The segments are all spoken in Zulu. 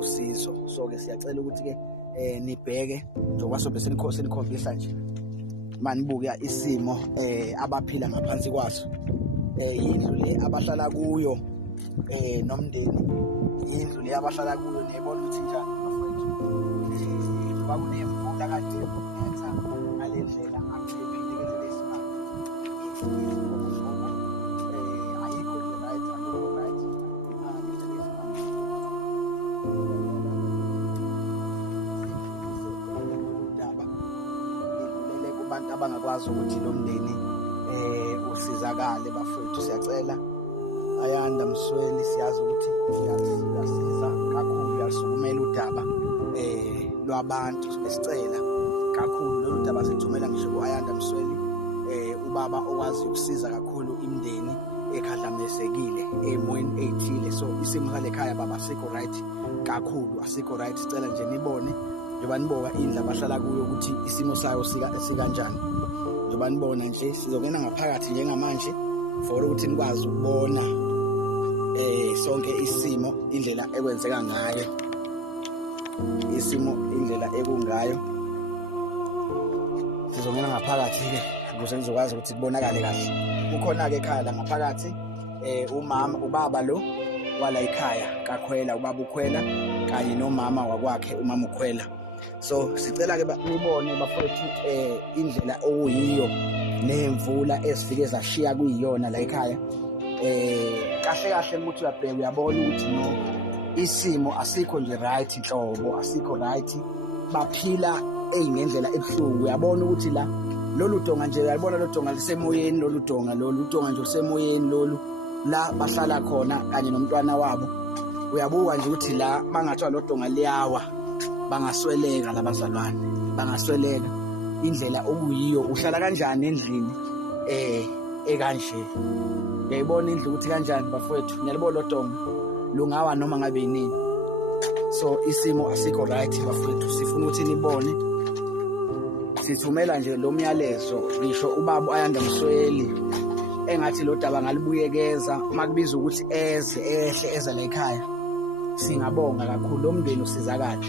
usizo. So-ke siyacela ukuthi-ke nibheke njengoba sobe senikhombisa nje manibuka isimo abaphila ngaphansi kwaso. Indlu le abahlala kuyo nomndeni, indlu le abahlala kuyo niyibona ukuthi njani bafowethu. Kwakunemvula kade kunetha ngale ndlela akuphephile ngendlela esimanje. Ayikho nje right, akukho right ngendlela esimanje. Idlulele kubantu abangakwazi ukuthi lo mndeni usizakale bafowethu. Siyacela Ayanda Msweli, siyazi ukuthi siyasiza kakhulu, uyasukumela udaba lwabantu. Besicela kakhulu lolu daba sithumela ngisho ku-Ayanda Msweli, ubaba okwazi ukusiza kakhulu imindeni ekhadlamesekile emoyeni ey'thile. So isimo sale khaya baba asikho right kakhulu, asikho right. Sicela nje nibone njengoba niboka indlu abahlala kuyo ukuthi isimo sayo sikanjani. Njengoba nibona nje sizongena ngaphakathi njengamanje for ukuthi nikwazi ukubona sonke isimo indlela ekwenzeka ngayo, isimo indlela ekungayo. Sizongena ngaphakathi-ke ukuze nizokwazi ukuthi kubonakale kahle. Kukhona-ke ekhaya la ngaphakathi ubaba lo wala ekhaya kaKhwela, ubaba uKhwela kanye nomama wakwakhe umama uKhwela. So sicela-ke nibone bafowethu indlela okuyiyo nemvula ezifike zashiya kuyiyona la ekhaya. Kahle kahle ukuthi uyabheka uyabona ukuthi no, isimo asikho nje right nhlobo, asikho right. Baphila ngendlela ebuhlungu. Uyabona ukuthi la lolu donga nje, uyalibona lolu donga lisemoyeni, lolu donga nje lisemoyeni lolu la bahlala khona kanye nomntwana wabo. Uyabuka nje ukuthi la bangathiwa lo donga liyawa bangasweleka labazalwane, bangasweleka. Indlela okuyiyo uhlala kanjani endlini ekanje. Uyayibona indlu ukuthi kanjani bafowethu, ngiyalibona lo donga lungawa noma ngabe yinini. So isimo asikho right bafowethu, sifuna ukuthi nibone. Sithumela nje lo myalezo ngisho ubaba Ayanda Msweli engathi lo daba ngalibuyekeza makubiza ukuthi eze la ekhaya. Singabonga kakhulu lo mndeni usizakala,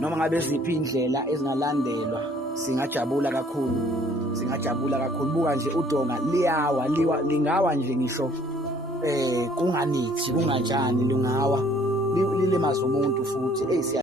noma ngabe ziphi indlela ezingalandelwa singajabula kakhulu, singajabula kakhulu. Buka nje udonga liyawa lingawa nje ngisho kunganithi kunganjani, lungawa lilimaza umuntu futhi.